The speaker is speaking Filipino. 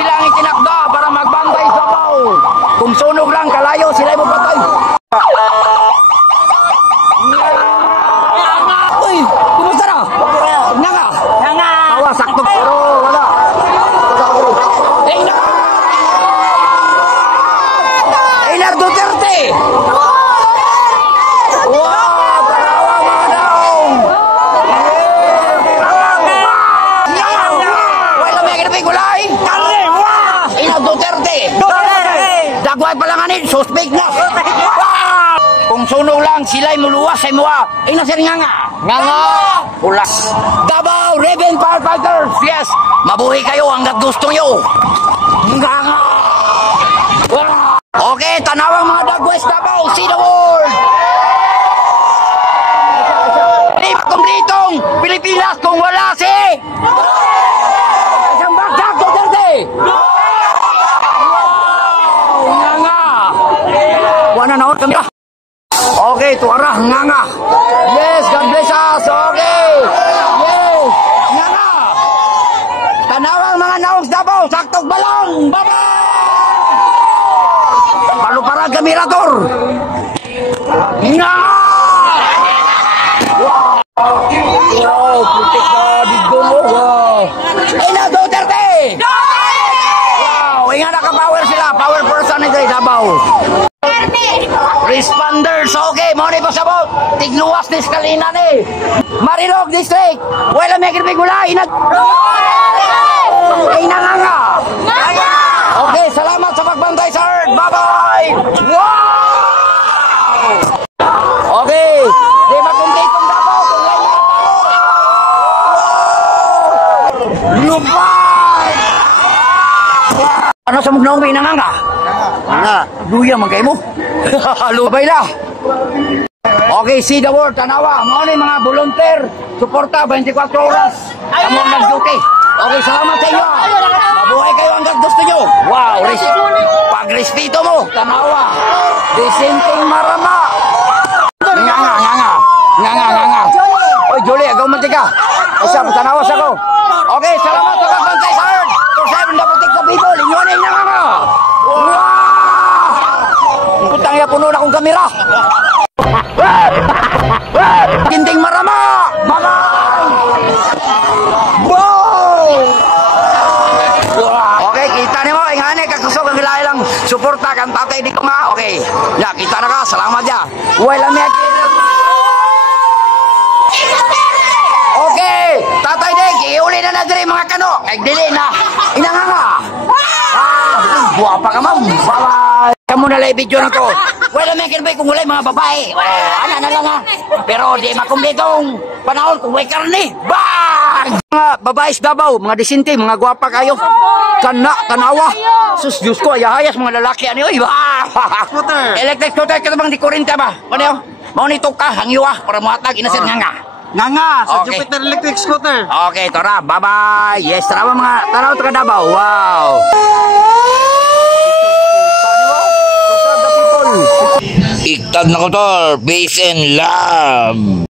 sila ang itinakda para magbantay sa Davao. Kung sunog lang kalayo, sila mo patay. Uy, kumusta na? Nga. Awa, sakto. Pero wala. Ilar Duterte! Wow! Tanawa mga daong! Wala may kinapay gulay! Ilar Duterte! Dagway palanganin, suspect na! Kung sunog lang, sila'y muluwas sa imuha. Inasir nga! Ulas! Davao Rebel Firefighters! Yes! Mabuhay kayo hanggat gusto nyo! Okay, tanawang mga Dagwes Davao, see the world! Lima kumpletong Pilipinas kung wala si... Isang bagsak, Duterte! Wow! Nga! Wala na kami. Okay, tuwara, nga! Yes, God bless us! Okay! Yes! Nga! Tanawang mga naong Davao, saktog balong! Bye-bye! Paano para gamirador? Nga! Wow! Putik na dito mo! Wow! Ay na, Duterte! Wow! Inga naka-power sila. Power person nito ay Davao. Responders, okay. Muna po sabot. Tigluwas ni Scalina ni. Marilog District. Wala may kirpigula. Ay nanganga. Okay, salamat sa pagbantay sa Earth. Bye-bye! Wow! Okay. Di ba kung ditong Davao? Wow! Lupay! Ano sa mugnaong may nanganga? Nga. Luya man kayo mo. Lupay na. Okay, see the world. Tanawa. Mga mga volunteer. Suporta 24 oras. Kamu nag-duty. Okay, salamat sa inyo. Mabuhay kayo hanggang gusto nyo. Wow, pag-respeto mo, tanawa. Disinting marama. Nga. Oy, Julie, agaw mantika. Isa, tanawa sa ko. Okay, salamat sa pagbantay sa Earth. For 7 the protect the people. Inyuanin nga. Wow! Putang ya, puno na akong kamera. Disinting marama. Bye-bye! Okay, kita ni mo, ingane kakusog ang hilay lang suporta kan tatay di ko nga. Okay, ya kita na ka, salamat ya. Wala may okay, tatay di, iuli na nagdiri mga kano. Dili na, inanganga. Buwapa ka ma'am, bye-bye. Kamu na lang video na to. Wala may kinabay kung wala mga babae. Ana na lang ha. Pero di makumpletong panahon kung may karne. Bang! Mga babae sa Davao, mga disinte, mga gwapa kayo. Tanawa. Sus, Diyos ko, ayahayas mga lalaki. Ano yun? Electric scooter ka bang di kurinta ba? Ano yun? Maunito ka, hangiwa, para matag, inasin nga. Sa Okay. Jupiter Electric Scooter. Okay, tara, bye-bye. Yes, tara mga tanaw taga Davao. Wow. Iktag na ko to, Base and Love.